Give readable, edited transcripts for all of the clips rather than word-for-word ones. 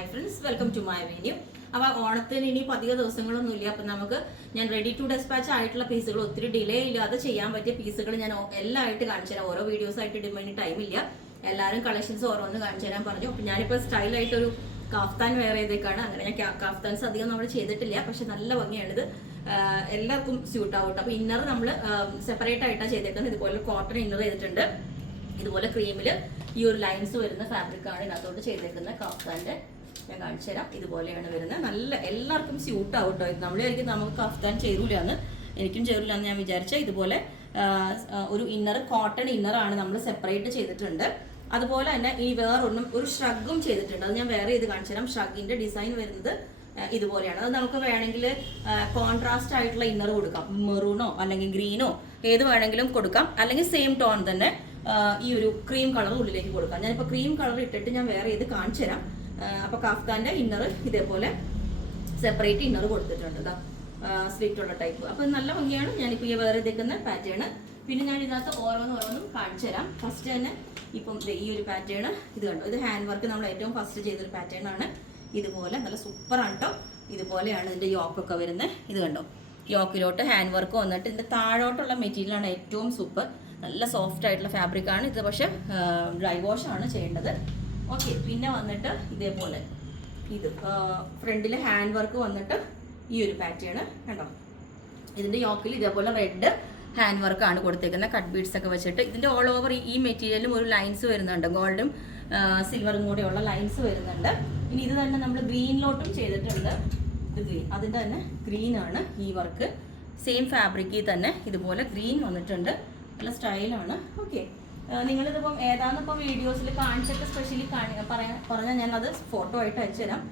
Hi friends, welcome to my video. അപ്പോൾ ഓണത്തിന് ഇനി അധിക ദിവസങ്ങളൊന്നുമില്ല. അപ്പം നമുക്ക് ഞാൻ റെഡി ടു ഡെസ്പാച്ച് ആയിട്ടുള്ള പീസുകൾ ഒത്തിരി ഡിലേ ഇല്ലാതെ ചെയ്യാൻ പറ്റിയ പീസുകൾ ഞാൻ എല്ലാം ആയിട്ട് കാണിച്ചു തരാം. ഓരോ വീഡിയോസ് ആയിട്ട് ഇടുമ്പോൾ ഇനി ടൈമില്ല. എല്ലാവരും കളക്ഷൻസ് ഓരോന്ന് കാണിച്ചു തരാൻ പറഞ്ഞു. അപ്പം ഞാനിപ്പോൾ സ്റ്റൈലായിട്ടൊരു കാഫ്താൻ വെയർ ചെയ്തേക്കാണ്. അങ്ങനെ ഞാൻ കാഫ്താൻസ് അധികം നമ്മൾ ചെയ്തിട്ടില്ല, പക്ഷെ നല്ല ഭംഗിയാണിത്. എല്ലാവർക്കും സ്യൂട്ട് ആവും. അപ്പോൾ ഇന്നർ നമ്മൾ സെപ്പറേറ്റ് ആയിട്ടാണ് ചെയ്തേക്കുന്നത്. ഇതുപോലെ കോട്ടൺ ഇന്നർ ചെയ്തിട്ടുണ്ട്. ഇതുപോലെ ക്രീമിൽ ഈ ഒരു ലൈൻസ് വരുന്ന ഫാബ്രിക്കാണ് ഇതിനകത്തോട്ട് ചെയ്തേക്കുന്നത്. കാഫ്താൻ്റെ ഞാൻ കാണിച്ചു തരാം. ഇതുപോലെയാണ് വരുന്നത്. നല്ല എല്ലാവർക്കും സ്യൂട്ട് ആവും കേട്ടോ. നമ്മൾ വിചാരിക്കും നമുക്ക് കാഫ്താൻ ചേരൂലാന്ന്, എനിക്കും ചേരൂലാന്ന് ഞാൻ വിചാരിച്ച. ഇതുപോലെ ഒരു ഇന്നർ കോട്ടൺ ഇന്നറാണ് നമ്മൾ സെപ്പറേറ്റ് ചെയ്തിട്ടുണ്ട്. അതുപോലെ തന്നെ ഈ വേറൊന്നും ഒരു ഷ്രഗും ചെയ്തിട്ടുണ്ട്. അത് ഞാൻ വേറെ ചെയ്ത് കാണിച്ചു തരാം. ഷ്രഗിന്റെ ഡിസൈൻ വരുന്നത് ഇതുപോലെയാണ്. അത് നമുക്ക് വേണമെങ്കിൽ കോൺട്രാസ്റ്റ് ആയിട്ടുള്ള ഇന്നർ കൊടുക്കാം. മെറൂണോ അല്ലെങ്കിൽ ഗ്രീനോ ഏത് വേണമെങ്കിലും കൊടുക്കാം. അല്ലെങ്കിൽ സെയിം ടോൺ തന്നെ ഈ ഒരു ക്രീം കളർ ഉള്ളിലേക്ക് കൊടുക്കാം. ഞാനിപ്പോൾ ക്രീം കളർ ഇട്ടിട്ട് ഞാൻ വേറെ ചെയ്ത് കാണിച്ചു തരാം. അപ്പോൾ കാഫ്താൻ്റെ ഇന്നർ ഇതേപോലെ സെപ്പറേറ്റ് ഇന്നർ കൊടുത്തിട്ടുണ്ട്. സ്ലിറ്റ് ഉള്ള ടൈപ്പ്. അപ്പോൾ നല്ല ഭംഗിയാണ്. ഞാനിപ്പോൾ ഈ വേറെ ചെയ്തേക്കുന്ന പാറ്റേൺ. പിന്നെ ഞാൻ ഇതിനകത്ത് ഓരോന്നും കാണിച്ചു തരാം. ഫസ്റ്റ് തന്നെ ഇപ്പം ഈ ഒരു പാറ്റേൺ ഇത് കണ്ടോ. ഇത് ഹാൻഡ് വർക്ക് നമ്മൾ ഏറ്റവും ഫസ്റ്റ് ചെയ്തൊരു പാറ്റേൺ ആണ്. ഇതുപോലെ നല്ല സൂപ്പറാണ് കേട്ടോ. ഇതുപോലെയാണ് ഇതിൻ്റെ യോക്കൊക്കെ വരുന്നത്. ഇത് കണ്ടോ, യോക്കിലോട്ട് ഹാൻഡ് വർക്ക് വന്നിട്ട് ഇതിൻ്റെ താഴോട്ടുള്ള മെറ്റീരിയലാണ് ഏറ്റവും സൂപ്പർ. നല്ല സോഫ്റ്റ് ആയിട്ടുള്ള ഫാബ്രിക്കാണ് ഇത്. പക്ഷേ ഡ്രൈ വാഷ് ആണ് ചെയ്യേണ്ടത്. ഓക്കെ, പിന്നെ വന്നിട്ട് ഇതേപോലെ ഇത് ഫ്രണ്ടിൽ ഹാൻഡ് വർക്ക് വന്നിട്ട് ഈ ഒരു പാറ്റേൺ കണ്ടോ. ഇതിൻ്റെ യോക്കിൽ ഇതേപോലെ റെഡ് ഹാൻഡ് വർക്കാണ് കൊടുത്തേക്കുന്നത്. കട്ട് ബീഡ്സ് ഒക്കെ വെച്ചിട്ട് ഇതിൻ്റെ ഓൾ ഓവർ ഈ മെറ്റീരിയലും ഒരു ലൈൻസ് വരുന്നുണ്ട്. ഗോൾഡും സിൽവറും കൂടെയുള്ള ലൈൻസ് വരുന്നുണ്ട്. ഇനി ഇത് തന്നെ നമ്മൾ ഗ്രീനിലോട്ടും ചെയ്തിട്ടുണ്ട്. ഇത് ഗ്രീൻ, അതിൻ്റെ തന്നെ ഗ്രീനാണ് ഈ വർക്ക്. സെയിം ഫാബ്രിക്കിൽ തന്നെ ഇതുപോലെ ഗ്രീൻ വന്നിട്ടുണ്ട്. നല്ല സ്റ്റൈലാണ്. ഓക്കെ, നിങ്ങളിതിപ്പം ഏതാണെന്നിപ്പോൾ വീഡിയോസിൽ കാണിച്ചിട്ട് സ്പെഷ്യലി പറഞ്ഞാൽ ഞാനത് ഫോട്ടോ ആയിട്ട് അയച്ചു തരാം.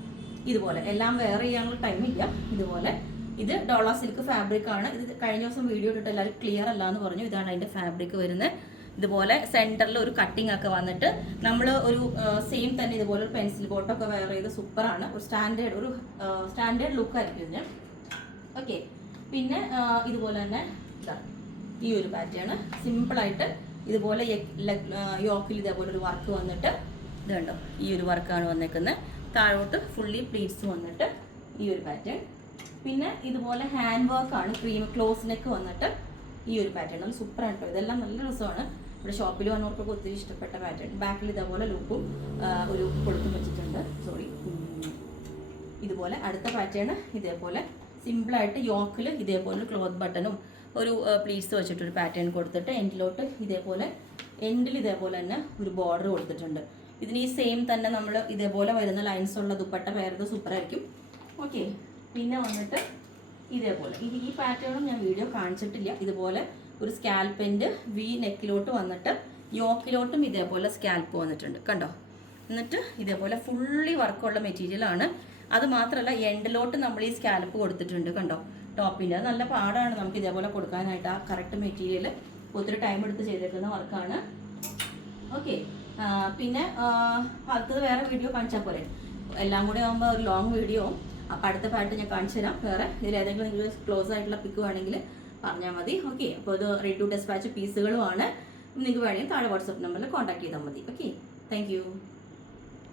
ഇതുപോലെ എല്ലാം വെയർ ചെയ്യാനുള്ള ടൈമില്ല. ഇതുപോലെ ഇത് ഡോള സിൽക്ക് ഫാബ്രിക് ആണ്. ഇത് കഴിഞ്ഞ ദിവസം വീഡിയോ ഇട്ടിട്ട് എല്ലാവരും ക്ലിയർ അല്ല എന്ന് പറഞ്ഞു. ഇതാണ് അതിൻ്റെ ഫാബ്രിക് വരുന്നത്. ഇതുപോലെ സെൻറ്ററിൽ ഒരു കട്ടിംഗ് ഒക്കെ വന്നിട്ട് നമ്മൾ ഒരു സെയിം തന്നെ ഇതുപോലെ ഒരു പെൻസിൽ ബോട്ടൊക്കെ വെയർ ചെയ്ത് സൂപ്പറാണ്. ഒരു സ്റ്റാൻഡേർഡ് ലുക്കായിരിക്കും ഇതിന്. ഓക്കെ, പിന്നെ ഇതുപോലെ തന്നെ ഈ ഒരു പാറ്റേൺ സിമ്പിളായിട്ട് ഇതുപോലെ യോക്കിൽ ഇതേപോലെ ഒരു വർക്ക് വന്നിട്ട് ഇത് കണ്ടോ. ഈ ഒരു വർക്കാണ് വന്നേക്കുന്നത്. താഴോട്ട് ഫുള്ളി പ്ലീറ്റ്സ് വന്നിട്ട് ഈ ഒരു പാറ്റേൺ. പിന്നെ ഇതുപോലെ ഹാൻഡ് വർക്കാണ്. ക്രീം ക്ലോസ് നെക്ക് വന്നിട്ട് ഈ ഒരു പാറ്റേൺ. നല്ല സൂപ്പറാണ് കേട്ടോ. ഇതെല്ലാം നല്ല രസമാണ്. ഇവിടെ ഷോപ്പിൽ വന്നവർക്കൊക്കെ ഒത്തിരി ഇഷ്ടപ്പെട്ട പാറ്റേൺ. ബാക്കിൽ ഇതേപോലെ ലൂപ്പും ഒരു കൊളുത്തും വെച്ചിട്ടുണ്ട്. ഇതുപോലെ അടുത്ത പാറ്റേൺ ഇതേപോലെ സിമ്പിളായിട്ട് യോക്കിൽ ഇതേപോലെ ക്ലോത്ത് ബട്ടണും ഒരു പ്ലീറ്റ്സ് വെച്ചിട്ടൊരു പാറ്റേൺ കൊടുത്തിട്ട് എൻഡിലോട്ട് ഇതേപോലെ തന്നെ ഒരു ബോർഡർ കൊടുത്തിട്ടുണ്ട്. ഇതിന് ഈ സെയിം തന്നെ നമ്മൾ ഇതേപോലെ വരുന്ന ലൈൻസ് ഉള്ള ദുപ്പട്ട വേറെ സൂപ്പറായിരിക്കും. ഓക്കെ, പിന്നെ വന്നിട്ട് ഇതേപോലെ ഈ പാറ്റേണും ഞാൻ വീഡിയോ കാണിച്ചിട്ടില്ല. ഇതുപോലെ ഒരു സ്കാൽപ്പിൻ്റെ വി നെക്കിലോട്ട് വന്നിട്ട് യോക്കിലോട്ടും ഇതേപോലെ സ്കാൽപ്പ് വന്നിട്ടുണ്ട് കണ്ടോ. എന്നിട്ട് ഇതേപോലെ ഫുള്ളി വർക്കുള്ള മെറ്റീരിയലാണ്. അത് മാത്രമല്ല എൻഡിലോട്ട് നമ്മൾ ഈ സ്കാൽപ്പ് കൊടുത്തിട്ടുണ്ട് കണ്ടോ. ടോപ്പിൻ്റെ അത് നല്ല പാടാണ് നമുക്ക് ഇതേപോലെ കൊടുക്കാനായിട്ട്. ആ കറക്റ്റ് മെറ്റീരിയൽ ഒത്തിരി ടൈം എടുത്ത് ചെയ്തേക്കുന്ന വർക്കാണ്. ഓക്കെ, പിന്നെ അടുത്തത് വേറെ വീഡിയോ കാണിച്ചാൽ പോലെ എല്ലാം കൂടെ ആകുമ്പോൾ ഒരു ലോങ് വീഡിയോ. അപ്പോൾ അടുത്ത പാട്ട് ഞാൻ കാണിച്ചു തരാം. വേറെ ഇതിലേതെങ്കിലും നിങ്ങൾ ക്ലോസ് ആയിട്ടുള്ള പിക്ക് വേണമെങ്കിൽ പറഞ്ഞാൽ മതി. ഓക്കെ, അപ്പോൾ ഇത് റെഡി ടു ഡെസ്പാച്ച് പീസുകളുമാണ്. നിങ്ങൾക്ക് വേണമെങ്കിൽ താഴെ വാട്സപ്പ് നമ്പറിൽ കോൺടാക്ട് ചെയ്താൽ മതി. Okay, thank